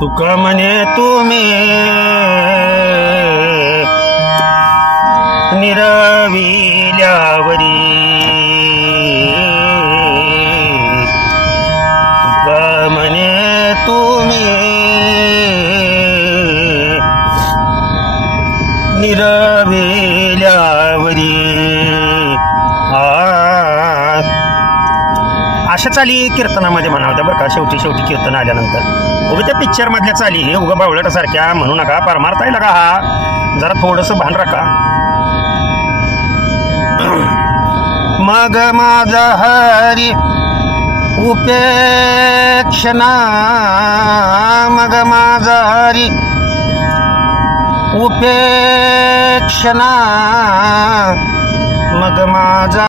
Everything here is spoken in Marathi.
तुका म्हणे तुम्ही निरविल्यावरी, तुका म्हणे तुम्ही निरविल्यावरी। अशा चाली कीर्तनामध्ये म्हणावत्या बरं का। शेवटी कीर्तन आल्यानंतर उगा त्या पिक्चर मधल्या चाली हे उगा बावळटासारख्या म्हणू नका, परमार्थ आहे लगा हा, जरा थोडंसं भान राखा। मग माझा हरी उपेक्षणा, मग माझा हरी उपेक्षणा, मग माझा